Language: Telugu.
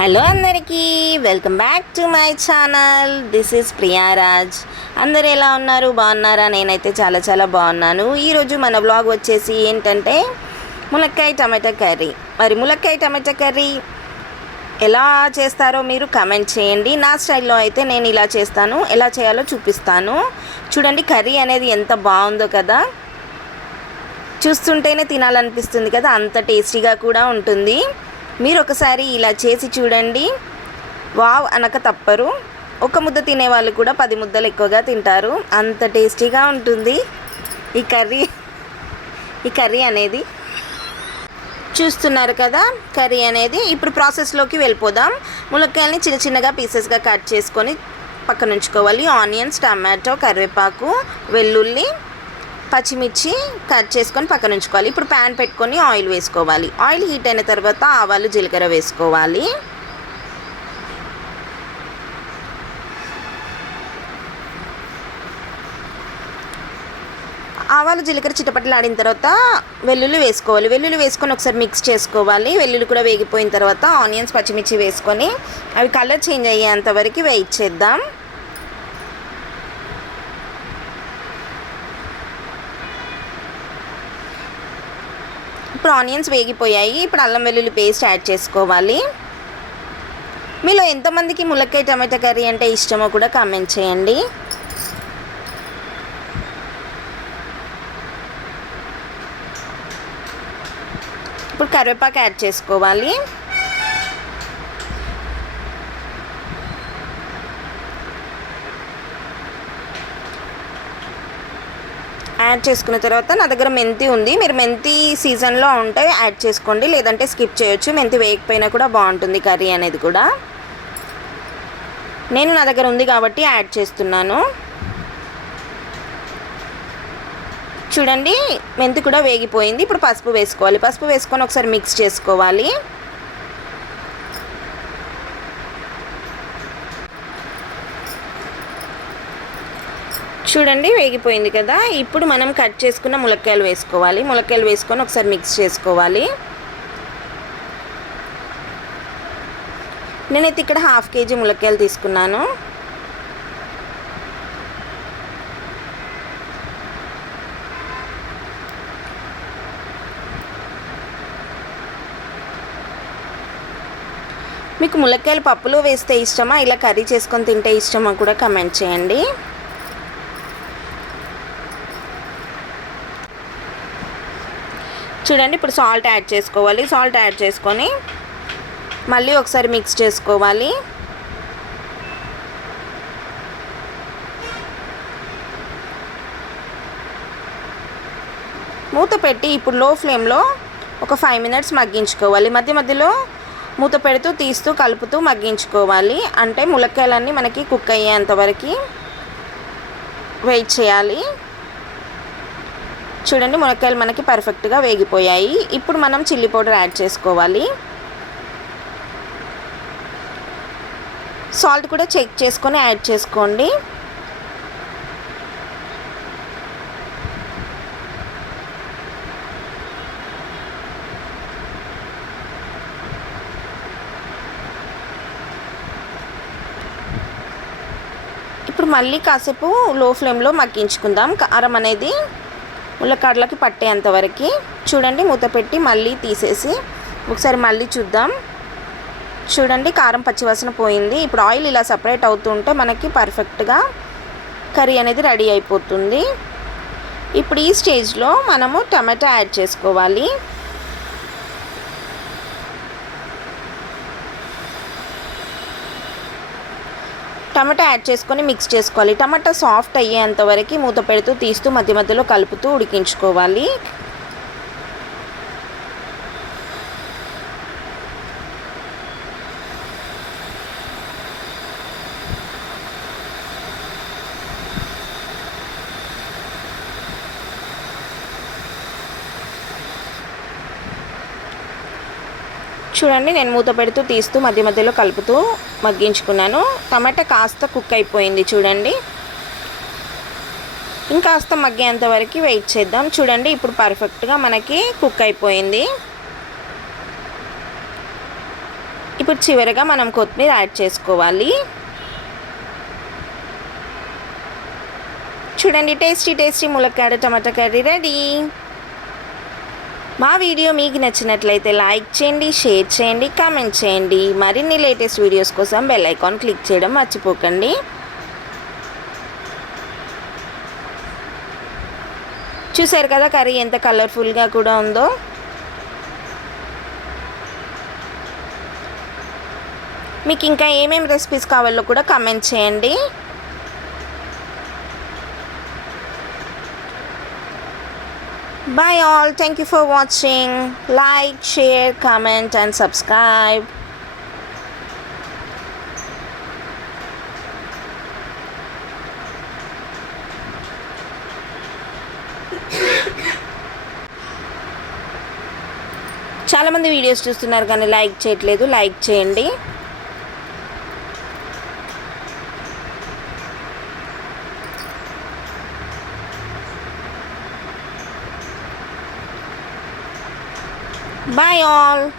హలో అందరికీ welcome back to my channel. This is Priyaraj అందరు ఎలా ఉన్నారు? బాగున్నారా? నేనైతే చాలా చాలా బాగున్నాను. ఈరోజు మన బ్లాగ్ వచ్చేసి ఏంటంటే ములక్కాయ టమాటా కర్రీ. మరి ములక్కాయ టమాటా కర్రీ ఎలా చేస్తారో మీరు కమెంట్ చేయండి. నా స్టైల్లో అయితే నేను ఇలా చేస్తాను. ఎలా చేయాలో చూపిస్తాను. చూడండి కర్రీ అనేది ఎంత బాగుందో కదా. చూస్తుంటేనే తినాలనిపిస్తుంది కదా. అంత టేస్టీగా కూడా ఉంటుంది. మీరు ఒకసారి ఇలా చేసి చూడండి. వావ్ అనక తప్పరు. ఒక ముద్ద తినే వాళ్ళు కూడా పది ముద్దలు ఎక్కువగా తింటారు. అంత టేస్టీగా ఉంటుంది. ఈ కర్రీ ఈ కర్రీ అనేది. చూస్తున్నారు కదా కర్రీ అనేది. ఇప్పుడు ప్రాసెస్లోకి వెళ్ళిపోదాం. ములక్కాయలని చిన్న చిన్నగా పీసెస్గా కట్ చేసుకొని పక్కన ఉంచుకోవాలి ఆనియన్స్ టమాటో కరివేపాకు వెల్లుల్లి పచ్చిమిర్చి కట్ చేసుకొని పక్కన ఉంచుకోవాలి. ఇప్పుడు ప్యాన్ పెట్టుకొని ఆయిల్ వేసుకోవాలి. ఆయిల్ హీట్ అయిన తర్వాత ఆవాలు జీలకర్ర వేసుకోవాలి. ఆవాలు జీలకర్ర చిటపట్లు ఆడిన తర్వాత వెల్లుల్లి వేసుకోవాలి. వెల్లుల్లి వేసుకొని ఒకసారి మిక్స్ చేసుకోవాలి. వెల్లుల్లి కూడా వేగిపోయిన తర్వాత ఆనియన్స్ పచ్చిమిర్చి వేసుకొని అవి కలర్ చేంజ్ అయ్యేంత వరకు వెయిట్ ఇప్పుడు ఆనియన్స్ వేగిపోయాయి. ఇప్పుడు అల్లం వెల్లుల్లి పేస్ట్ యాడ్ చేసుకోవాలి. మీలో ఎంతమందికి ములక్కాయ టమాటా కర్రీ అంటే ఇష్టమో కూడా కామెంట్ చేయండి. ఇప్పుడు కరివేపాకు యాడ్ చేసుకోవాలి. యాడ్ చేసుకున్న తర్వాత నా దగ్గర మెంతి ఉంది. మీరు మెంతి సీజన్లో ఉంటే యాడ్ చేసుకోండి. లేదంటే స్కిప్ చేయొచ్చు. మెంతి వేయకపోయినా కూడా బాగుంటుంది కర్రీ అనేది కూడా. నేను నా దగ్గర ఉంది కాబట్టి యాడ్ చేస్తున్నాను. చూడండి మెంతి కూడా వేగిపోయింది. ఇప్పుడు పసుపు వేసుకోవాలి. పసుపు వేసుకొని ఒకసారి మిక్స్ చేసుకోవాలి. చూడండి వేగిపోయింది కదా. ఇప్పుడు మనం కట్ చేసుకున్న ములక్కాయలు వేసుకోవాలి. ములక్కాయలు వేసుకొని ఒకసారి మిక్స్ చేసుకోవాలి. నేనైతే ఇక్కడ హాఫ్ కేజీ ములక్కాయలు తీసుకున్నాను. మీకు ములక్కాయలు పప్పులో వేస్తే ఇష్టమా? ఇలా కర్రీ చేసుకొని తింటే ఇష్టమా కూడా కమెంట్ చేయండి. చూడండి ఇప్పుడు సాల్ట్ యాడ్ చేసుకోవాలి. సాల్ట్ యాడ్ చేసుకొని మళ్ళీ ఒకసారి మిక్స్ చేసుకోవాలి. మూత పెట్టి ఇప్పుడు లో ఫ్లేమ్లో ఒక ఫైవ్ మినిట్స్ మగ్గించుకోవాలి. మధ్య మధ్యలో మూత పెడుతూ తీస్తూ కలుపుతూ మగ్గించుకోవాలి. అంటే ములక్కాయలన్నీ మనకి కుక్ అయ్యేంత వరకు వెయిట్ చేయాలి. చూడండి మునక్కాయలు మనకి పర్ఫెక్ట్గా వేగిపోయాయి. ఇప్పుడు మనం చిల్లీ పౌడర్ యాడ్ చేసుకోవాలి. సాల్ట్ కూడా చెక్ చేసుకొని యాడ్ చేసుకోండి. ఇప్పుడు మళ్ళీ కాసేపు లో ఫ్లేమ్లో మగ్గించుకుందాం. కారం అనేది ములక్కాడలకి పట్టేంత వరకు చూడండి మూత పెట్టి మళ్ళీ తీసేసి ఒకసారి మళ్ళీ చూద్దాం. చూడండి కారం పచ్చివాసన పోయింది. ఇప్పుడు ఆయిల్ ఇలా సపరేట్ అవుతుంటే మనకి పర్ఫెక్ట్గా కర్రీ అనేది రెడీ అయిపోతుంది. ఇప్పుడు ఈ స్టేజ్లో మనము టమాటా యాడ్ చేసుకోవాలి. టమాటా యాడ్ చేసుకొని మిక్స్ చేసుకోవాలి. టమాటా సాఫ్ట్ అయ్యేంత వరకు మూత పెడుతూ తీస్తూ మధ్య మధ్యలో కలుపుతూ ఉడికించుకోవాలి. చూడండి నేను మూత పెడుతూ తీస్తూ మధ్య మధ్యలో కలుపుతూ మగ్గించుకున్నాను. టమాటా కాస్త కుక్ అయిపోయింది చూడండి. ఇంకాస్త మగ్గేంత వరకు వెయిట్ చేద్దాం. చూడండి ఇప్పుడు పర్ఫెక్ట్గా మనకి కుక్ అయిపోయింది. ఇప్పుడు చివరిగా మనం కొత్తిమీర యాడ్ చేసుకోవాలి. చూడండి టేస్టీ టేస్టీ ములక్కాడ టమాటా కర్రీ రెడీ. మా వీడియో మీకు నచ్చినట్లయితే లైక్ చేయండి షేర్ చేయండి కామెంట్ చేయండి. మరిన్ని లేటెస్ట్ వీడియోస్ కోసం బెల్ ఐకాన్ క్లిక్ చేయడం మర్చిపోకండి. చూసారు కదా కర్రీ ఎంత కలర్ఫుల్గా కూడా ఉందో? మీకు ఇంకా ఏమేమి రెసిపీస్ కావాలో కూడా కమెంట్ చేయండి. Bye all. Thank you for watching. Like, share, comment and subscribe. చాలామంది వీడియోస్ చూస్తున్నారు కానీ లైక్ చేయట్లేదు లైక్ చేయండి Bye all.